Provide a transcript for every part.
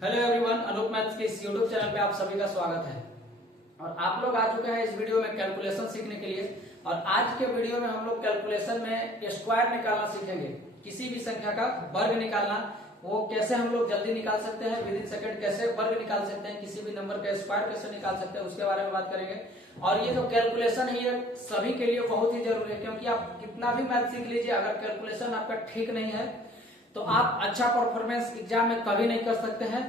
Hello everyone, Anoop maths के इस YouTube channel पे आप सभी का स्वागत है। और आप लोग आ चुके हैं इस वीडियो में कैलकुलेशन सीखने के लिए। और आज के वीडियो में हम लोग कैलकुलेशन में स्क्वायर निकालना सीखेंगे। किसी भी संख्या का वर्ग निकालना, वो कैसे हम लोग जल्दी निकाल सकते हैं, विद इन सेकंड कैसे वर्ग निकाल सकते हैं, किसी भी नंबर का स्क्वायर कैसे निकाल सकते हैं, उसके बारे में बात करेंगे। और ये जो कैलकुलेशन है ये सभी के लिए बहुत ही जरूरी है, क्योंकि आप कितना भी मैथ सीख लीजिए, अगर कैलकुलेशन आपका ठीक नहीं है तो आप अच्छा परफॉर्मेंस एग्जाम में कभी नहीं कर सकते हैं।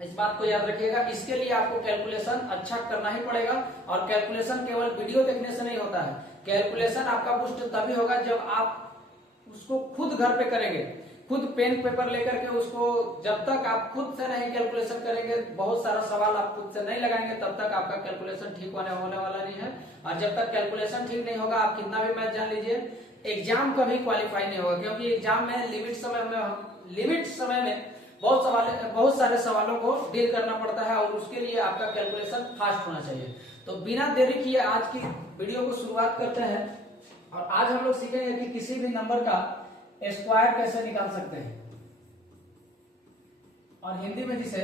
इस बात को याद रखिएगा। इसके लिए आपको कैलकुलेशन अच्छा करना ही पड़ेगा। और कैलकुलेशन केवल वीडियो देखने से नहीं होता है। कैलकुलेशन आपका पुष्ट तभी होगा जब आप उसको खुद घर पे करेंगे, खुद पेन पेपर लेकर के उसको। जब तक आप खुद से नहीं कैलकुलेशन करेंगे, बहुत सारा सवाल आप खुद से नहीं लगाएंगे, तब तक आपका कैलकुलेशन ठीक होने वाला नहीं है। और जब तक कैलकुलेशन ठीक नहीं होगा, आप कितना भी मैथ जान लीजिए, एग्जाम कभी क्वालिफाई नहीं होगा। क्योंकि एग्जाम में लिमिट समय में बहुत सारे सवालों को डील करना पड़ता है, और उसके लिए आपका कैलकुलेशन फास्ट होना चाहिए। तो बिना देरी किए आज की वीडियो को शुरुआत करते हैं। और आज हम लोग सीखेंगे कि किसी भी नंबर का स्क्वायर कैसे निकाल सकते हैं, और हिंदी में जिसे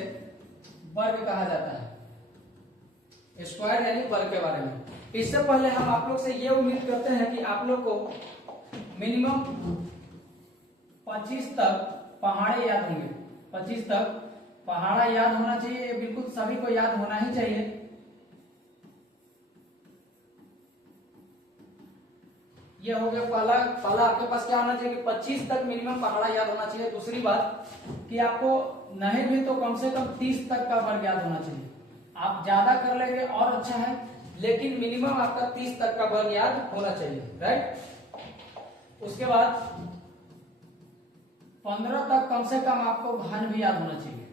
वर्ग कहा जाता है। स्क्वायर यानी वर्ग के बारे में। इससे पहले हम आप लोग से ये उम्मीद करते हैं कि आप लोग को मिनिमम 25 तक पहाड़े याद होंगे। 25 तक पहाड़ा याद होना चाहिए, ये बिल्कुल सभी को याद होना ही चाहिए। ये हो गया पहला आपके पास क्या होना चाहिए कि 25 तक मिनिमम पहाड़ा याद होना चाहिए। दूसरी बात कि आपको नहीं भी तो कम से कम 30 तक का वर्ग याद होना चाहिए। आप ज्यादा कर लेंगे और अच्छा है, लेकिन मिनिमम आपका 30 तक का वर्ग याद होना चाहिए, राइट। उसके बाद 15 तक कम से कम आपको घन भी याद होना चाहिए।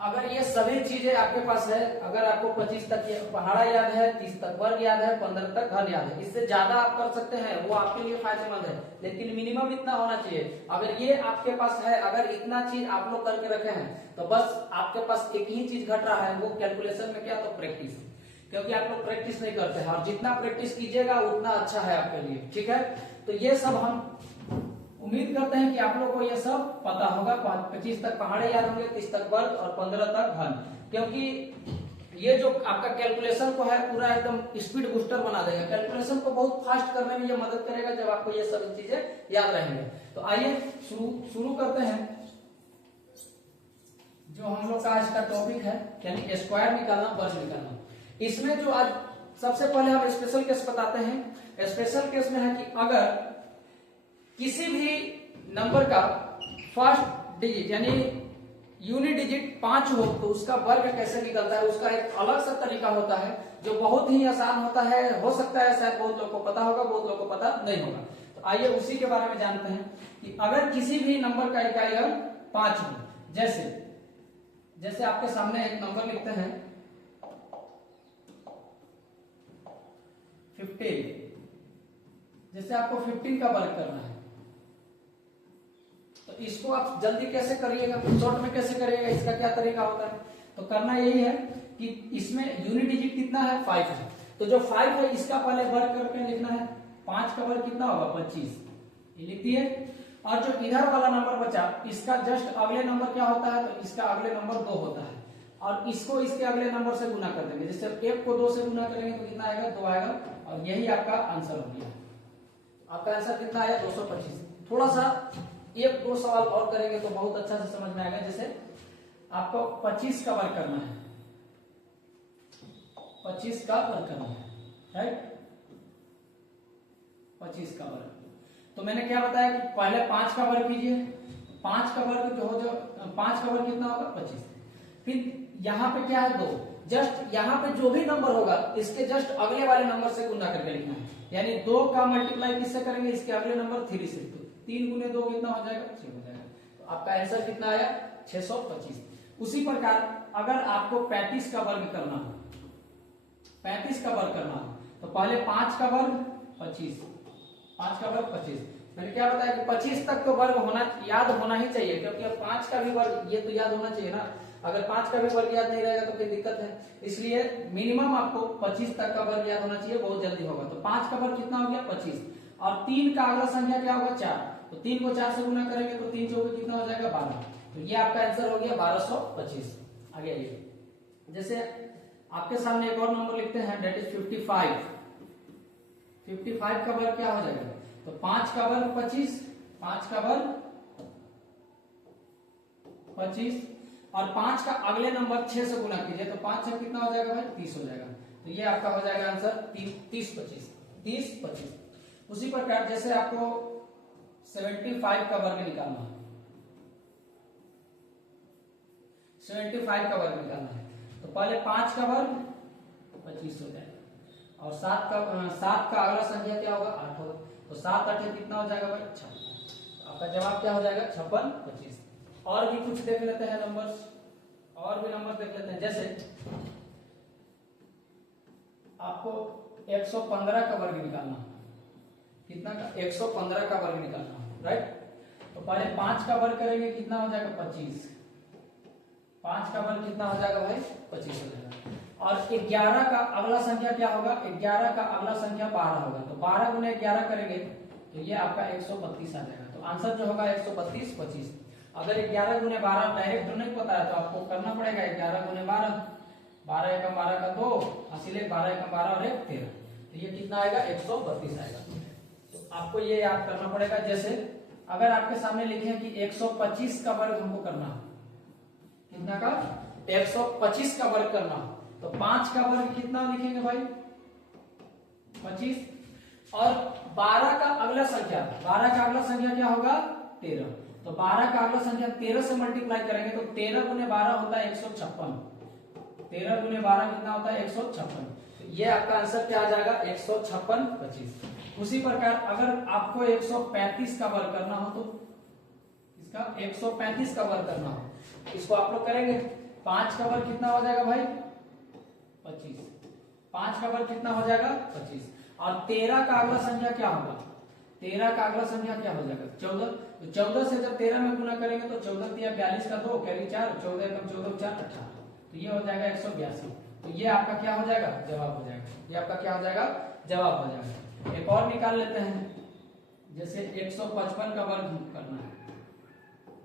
अगर ये सभी चीजें आपके पास है, अगर आपको 25 तक पहाड़ा याद है, 30 तक वर्ग याद है, 15 तक घन याद है, इससे ज्यादा आप कर सकते हैं, वो आपके लिए फायदेमंद है, लेकिन मिनिमम इतना होना चाहिए। अगर ये आपके पास है, अगर इतना चीज आप लोग करके रखे हैं, तो बस आपके पास एक ही चीज घट रहा है, वो कैलकुलेशन में क्या, तो प्रैक्टिस। क्योंकि आप लोग प्रैक्टिस नहीं करते हैं, और जितना प्रैक्टिस कीजिएगा उतना अच्छा है आपके लिए, ठीक है। तो ये सब हम उम्मीद करते हैं कि आप लोग को ये सब पता होगा। 25 तक पहाड़े याद होंगे, 30 तक वर्ग और 15 तक घन। क्योंकि ये जो आपका कैलकुलेशन को है पूरा एकदम स्पीड बूस्टर बना देगा। कैलकुलेशन को बहुत फास्ट करने में ये मदद करेगा जब आपको ये सभी चीजें याद रहेंगे। तो आइए शुरू करते हैं। जो हम लोग का आज का टॉपिक है, यानी स्क्वायर निकालना, वर्ग निकालना। इसमें जो आज सबसे पहले हम स्पेशल केस बताते हैं। स्पेशल केस में है कि अगर किसी भी नंबर का फर्स्ट डिजिट यानी यूनिट डिजिट 5 हो, तो उसका वर्ग कैसे निकलता है, उसका एक अलग सा तरीका होता है जो बहुत ही आसान होता है। हो सकता है शायद बहुत लोग को पता होगा, बहुत लोग को पता नहीं होगा। तो आइए उसी के बारे में जानते हैं कि अगर किसी भी नंबर का इकाई अगर 5 हो, जैसे आपके सामने एक नंबर लिखते हैं 15। जैसे आपको 15 का वर्ग करना है, तो इसको आप जल्दी कैसे करिएगा, शॉर्ट में कैसे करिएगा, इसका क्या तरीका होता है। तो करना यही है कि इसमें यूनिट डिजिट कितना है, 5 है। तो जो 5 है इसका पहले वर्ग करके लिखना है। 5 का वर्ग कितना होगा, 25, ये लिख दिए। और जो इधर वाला नंबर बचा, इसका जस्ट अगले नंबर क्या होता है, तो इसका अगले नंबर 2 होता है, और इसको इसके अगले नंबर से गुना कर देंगे। जैसे 1 को 2 से गुना करेंगे तो कितना आएगा, 2 आएगा, और यही आपका आंसर हो गया। आपका आंसर कितना आया, 225। थोड़ा सा 1-2 सवाल और करेंगे तो बहुत अच्छा से समझ में आएगा। जैसे आपको 25 का वर्ग करना है, 25 का वर्ग करना है, राइट। 25 का वर्ग, तो मैंने क्या बताया कि पहले 5 का वर्ग कीजिए। 5 का वर्ग जो 5 का वर्ग कितना होगा, 25। फिर यहाँ पे क्या है, 2। जस्ट यहाँ पे जो भी नंबर होगा इसके जस्ट अगले वाले नंबर से गुना करके लिखना है। यानी 2 का मल्टीप्लाई किससे करेंगे, इसके अगले नंबर 3 से। तो 3 गुने 2 कितना हो जाएगा, 6 हो जाएगा। तो आपका आंसर कितना आया, 625। उसी प्रकार अगर आपको 35 का वर्ग करना हो, 35 का वर्ग करना हो, तो पहले 5 का वर्ग 25, 5 का वर्ग 25। मैंने क्या बताया कि 25 तक तो वर्ग याद होना ही चाहिए, क्योंकि अब 5 का भी वर्ग ये तो याद होना चाहिए ना। अगर 5 का भी वर्ग याद नहीं रहेगा तो फिर दिक्कत है। इसलिए मिनिमम आपको 25 तक का वर्ग याद होना चाहिए, बहुत जल्दी होगा। तो 5 का वर्ग कितना हो गया, 25। और 3 का अगला संख्या क्या होगा, 4। तो 3 को 4 से गुना करेंगे तो 3 चौके कितना हो जाएगा, 12। तो ये आपका आंसर हो गया 1225। आगे आइए, जैसे आपके सामने एक और नंबर लिखते हैं, डेट इज 55। 55 का वर्ग क्या हो जाएगा? तो 5 का वर्ग 25, 5 का वर्ग 25 और 5 का अगले नंबर 6 से गुना कीजिए, तो 5 से कितना हो जाएगा भाई? 30 हो जाएगा। तो ये आपका हो जाएगा आंसर 30 25। उसी प्रकार जैसे आपको 75 का वर्ग निकालना है, 75 का वर्ग निकालना है, तो पहले 5 का वर्ग 25 हो जाएगा और 7 का अगला संख्या क्या होगा? 8 होगा। तो 7 8 कितना हो जाएगा भाई? 56। आपका जवाब क्या हो जाएगा? 56 25। और भी कुछ देख लेते हैं नंबर्स, और भी नंबर देख लेते हैं। जैसे आपको 115 का वर्ग निकालना, कितना का? 115 का वर्ग निकालना, राइट? तो पहले 5 का वर्ग करेंगे, कितना हो जाएगा? 25। 5 का वर्ग कितना हो जाएगा भाई? 25 हो जाएगा। और 11 का अगला संख्या क्या होगा? 11 का अगला संख्या 12 होगा, तो 12 गुने 11 करेंगे तो ये आपका 132 आ जाएगा। तो आंसर जो होगा 132 25। अगर 11 गुने 12 डायरेक्ट नहीं पता है तो आपको करना पड़ेगा 11 गुने 12, 12 एकम 12 का 2, इसीलिए 12 एकम 12 और 1 13, तो ये कितना आएगा? 132 आएगा। तो आपको ये याद करना पड़ेगा। जैसे अगर आपके सामने लिखे कि 125 का वर्ग हमको करना है, कितना का? 125 का वर्ग करना, तो 5 का वर्ग कितना लिखेंगे भाई? 25 और 12 का अगला संख्या, 12 का अगला संख्या क्या होगा? 13। तो 12 का अगला संख्या 13 से मल्टीप्लाई करेंगे तो 13 गुने 12 होता है 156। 13 गुने 12 कितना होता है? 156। तो ये आपका आंसर क्या आ जाएगा? 156 25। उसी प्रकार अगर आपको 135 का वर्ग करना हो, तो इसका 135 का वर्ग करना हो, इसको आप लोग करेंगे। 5 का वर्ग कितना हो जाएगा भाई? 25। 5 का वर्ग कितना हो जाएगा? 25। और 13 का अगला संख्या क्या होगा? 13 का अगला संख्या क्या हो जाएगा? 14। तो 14 से जब 13 में गुना करेंगे तो 14 दिया 42 का 2 कैरी 4, 14 एकम 14 4 18, तो ये हो जाएगा 182। तो ये आपका क्या हो जाएगा? जवाब हो जाएगा। ये आपका क्या हो जाएगा? जवाब हो जाएगा। एक और निकाल लेते हैं, जैसे 155 का वर्ग करना है,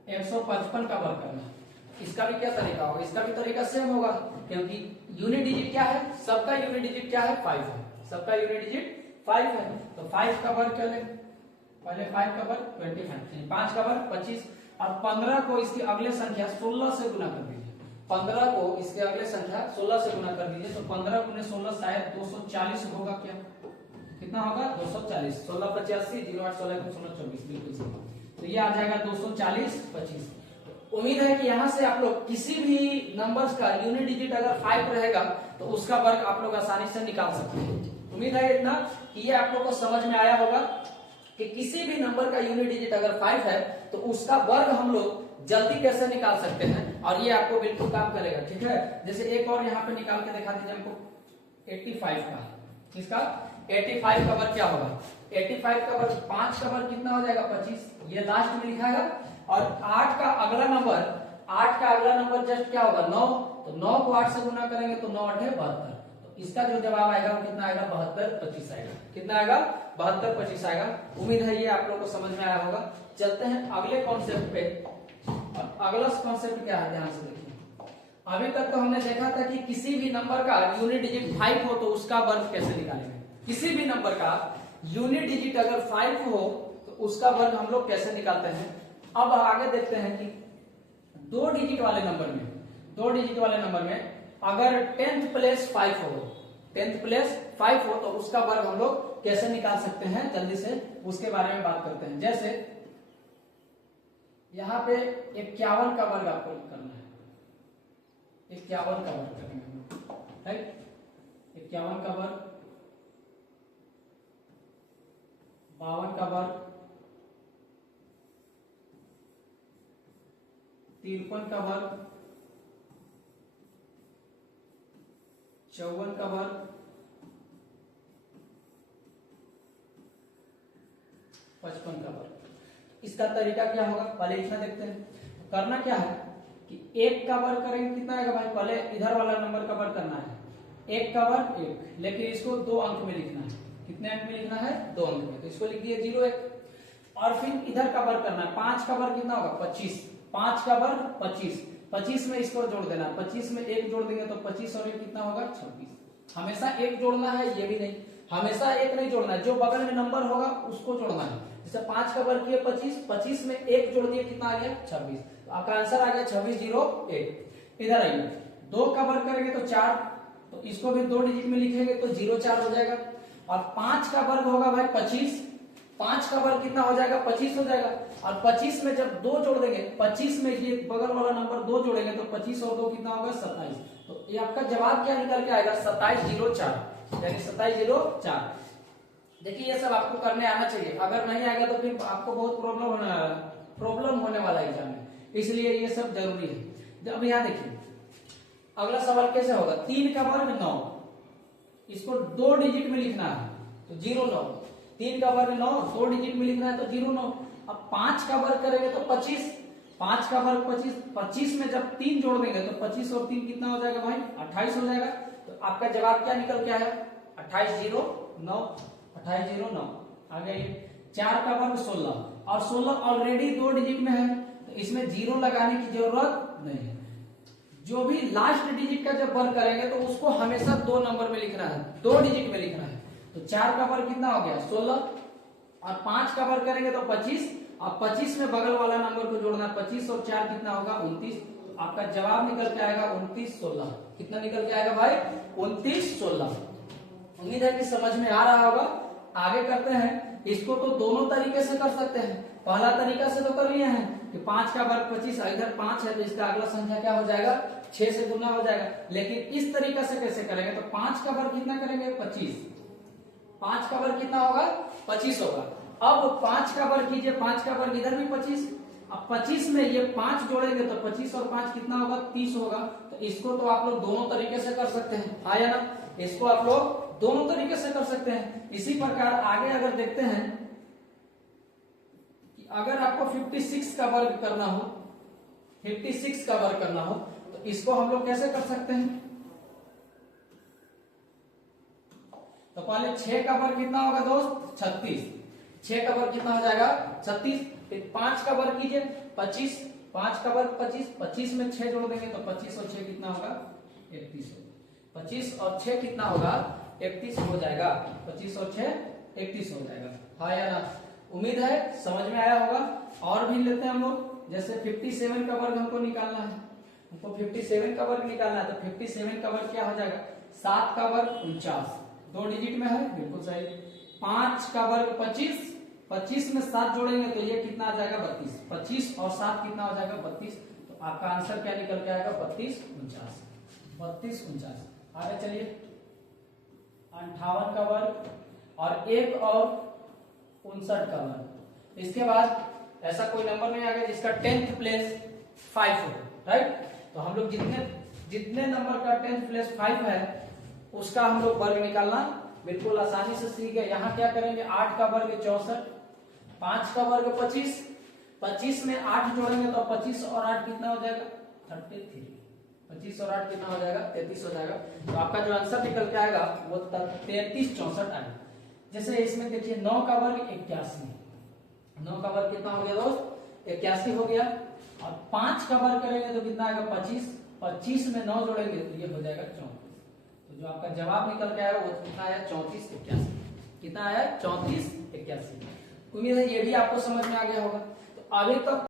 155 का वर्ग करना है। इसका भी क्या तरीका होगा? इसका भी तरीका सेम होगा, क्योंकि यूनिट डिजिट क्या है? सबका यूनिट डिजिट क्या है? 5 है। सबका यूनिट डिजिट 5 है, तो 5 का वर्ग कर लेंगे। पहले 5 का वर्ग 25, 5 का वर्ग 25 और 15 को इसकी अगले संख्या 16 से गुना कर दीजिए। 15 को इसके अगले संख्या 16 से गुना कर दीजिए, तो 15 गुने 16 शायद 240 होगा। क्या कितना होगा? 240। 16 85 08 16 16 24, बिल्कुल सही। तो ये आ जाएगा 240 25। उम्मीद है कि यहाँ से आप लोग किसी भी नंबर्स का यूनिट डिजिट अगर 5 रहेगा तो उसका वर्ग आप लोग आसानी से निकाल सकते हैं। उम्मीद है इतना कि ये आप लोग को समझ में आया होगा कि किसी भी नंबर का यूनिट डिजिट अगर 5 है तो उसका वर्ग हम लोग जल्दी कैसे निकाल सकते हैं, और ये आपको बिल्कुल काम करेगा। ठीक है, जैसे एक और यहाँ पे निकाल के दिखा दीजिए हमको 85 का। इसका 85 का वर्ग क्या होगा? 85 का वर्ग 5 का वर्ग कितना हो जाएगा? 25, ये लास्ट में लिखा है। और 8 का अगला नंबर जस्ट क्या होगा? 9। तो 9 को 8 से गुना करेंगे तो 9 8 72। तो इसका जो जवाब आएगा वो कितना आएगा? 72 25 आएगा। कितना आएगा? 72 25 आएगा। उम्मीद है ये आप लोग को समझ में आया होगा। चलते हैं अगले कॉन्सेप्ट पे। और अगला कॉन्सेप्ट क्या है? ध्यान से देखिए। अभी तक तो हमने देखा था कि किसी भी नंबर का यूनिट डिजिट 5 हो तो उसका वर्ग कैसे निकालेंगे। किसी भी नंबर का यूनिट डिजिट अगर 5 हो तो उसका वर्ग हम लोग कैसे निकालते हैं। अब आगे देखते हैं कि 2 डिजिट वाले नंबर में अगर 10th प्लेस 5 हो, 10th प्लेस 5 हो तो उसका वर्ग हम लोग कैसे निकाल सकते हैं, जल्दी से उसके बारे में बात करते हैं। जैसे यहाँ पे 51 का वर्ग आपको करना है, 51 का वर्ग करेंगे, राइट। 51 का वर्ग, 52 का वर्ग, 53 का वर्ग, 54 का वर्ग, 55 का वर्ग। इसका तरीका क्या होगा, पहले इतना देखते हैं। करना क्या है कि 1 का वर्ग करेंगे, कितना आएगा भाई, पहले इधर वाला नंबर का वर्ग करना है। 1 का वर्ग 1, लेकिन इसको 2 अंक में लिखना है। कितने अंक में लिखना है? 2 अंक में। तो इसको लिख दिए 0 1। और फिर इधर का वर्ग करना है, 5 का वर्ग कितना होगा, 25। 5 का वर्ग 25, 25 में इसको जोड़ देना, 25 में 1 जोड़ देंगे तो 25 और 1 कितना होगा 26। हमेशा 1 जोड़ना है, ये भी नहीं, हमेशा 1 नहीं जोड़ना है, जो बगल में नंबर होगा उसको जोड़ना है। जैसे 5 का वर्ग किया 25, 25 में 1 जोड़ दिए कितना आ गया 26, तो आपका आंसर आ गया 2601। इधर आइए, 2 का वर्ग करेंगे तो 4, तो इसको भी 2 डिजिट में लिखेंगे तो 04 हो जाएगा। और 5 का वर्ग होगा भाई 25, 5 का वर्ग कितना हो जाएगा 25 हो जाएगा। और 25 में जब 2 जोड़ देंगे, 25 में ये बगल वाला नंबर 2 जोड़ेंगे तो 25 और 2 कितना होगा 27। तो ये आपका जवाब क्या निकल के आएगा 2704, यानी 2704। देखिए ये सब आपको करने आना चाहिए, अगर नहीं आएगा तो फिर आपको बहुत प्रॉब्लम होने वाला एग्जाम में, इसलिए ये सब जरूरी है। अब यहाँ देखिए अगला सवाल कैसे होगा, 3 का वर्ग 9, इसको 2 डिजिट में लिखना है तो 09, 3 का वर्ग 9, 2 डिजिट में लिखना है तो 09। अब 5 का वर्ग करेंगे तो 25, 5 का वर्ग 25, 25 में जब 3 जोड़ देंगे तो 25 और 3 कितना हो जाएगा भाई 28 हो जाएगा। तो आपका जवाब क्या निकल के आया 2809, 2809। आगे 4 का वर्ग 16, और 16 ऑलरेडी 2 डिजिट में है तो इसमें 0 लगाने की जरूरत नहीं है। जो भी लास्ट डिजिट का जब वर्ग करेंगे तो उसको हमेशा 2 नंबर में लिखना है, 2 डिजिट में लिखना है। तो 4 का वर्ग कितना हो गया 16, और 5 का वर्ग करेंगे तो 25, और 25 में बगल वाला नंबर को जोड़ना है, 25 और 4 कितना होगा 29। तो आपका जवाब निकल के आएगा 2916। कितना निकल के आएगा भाई 2916। उम्मीद है कि समझ में आ रहा होगा। आगे करते हैं, इसको तो दोनों तरीके से कर सकते हैं। पहला तरीका से तो कर लिए हैं कि 5 का वर्ग 25, इधर 5 है तो इसका अगला संख्या क्या हो जाएगा 6 से गुना हो जाएगा। लेकिन इस तरीका से कैसे करेंगे, तो 5 का वर्ग कितना करेंगे 25, 5 का वर्ग कितना होगा 25 होगा। अब 5 का वर्ग कीजिए, 5 का वर्ग इधर भी 25, अब 25 में ये 5 जोड़ेंगे तो 25 और 5 कितना होगा 30 होगा। तो इसको तो आप लोग दोनों तरीके से कर सकते हैं, हाँ या ना, इसको आप लोग दोनों तरीके से कर सकते हैं। इसी प्रकार आगे अगर देखते हैं कि अगर आपको 56 का वर्ग करना हो, 56 का वर्ग करना हो तो इसको हम लोग कैसे कर सकते हैं। तो पहले 6 का वर्ग कितना होगा दोस्त 36, 6 का वर्ग कितना हो जाएगा 36। फिर 5 का वर्ग कीजिए 25, 5 का वर्ग 25, 25 में 6 जोड़ देंगे तो 25 और 6 कितना होगा 31 होगा। 25 और 6 कितना होगा 31 हो जाएगा, 25 और 6 31 हो जाएगा, हाँ या ना। उम्मीद है समझ में आया होगा। और भी लेते हैं हम लोग, जैसे 57 का वर्ग हमको निकालना है, हमको 57 का वर्ग निकालना है। तो 57 का वर्ग क्या हो जाएगा 7 का वर्ग 49, 2 डिजिट में है, बिल्कुल सही। 5 का वर्ग 25, 25 में 7 जोड़ेंगे तो ये कितना आ जाएगा 32, 25 और 7 कितना हो जाएगा 32। तो आपका आंसर क्या निकल के आएगा 32 49, 32 49। आगे चलिए 58 का वर्ग और 1 और 59 का वर्ग। इसके बाद ऐसा कोई नंबर नहीं आ गया जिसका 10th प्लेस 5 हो, राइट। तो हम लोग जितने नंबर का 10th प्लेस 5 है उसका हम लोग वर्ग निकालना बिल्कुल आसानी से सीख गए। यहाँ क्या करेंगे 8 का वर्ग 64, 5 का वर्ग 25, 25 में 8 जोड़ेंगे तो 25 और 8 कितना हो जाएगा 33, 25 और 8 कितना हो जाएगा 33 हो जाएगा। तो आपका जो आंसर निकल के आएगा वो 33 64 आएगा। जैसे इसमें देखिए 9 का वर्ग 81, 9 का वर्ग कितना हो गया दोस्त 81 हो गया। और 5 का वर्ग करेंगे तो कितना आएगा 25, 25 में 9 जोड़ेंगे तो ये हो जाएगा 34। तो जो आपका जवाब निकल के आया वो कितना आया 34 81। कितना आया 34 81। उम्मीद है ये भी आपको समझ में आ गया होगा। तो अभी तक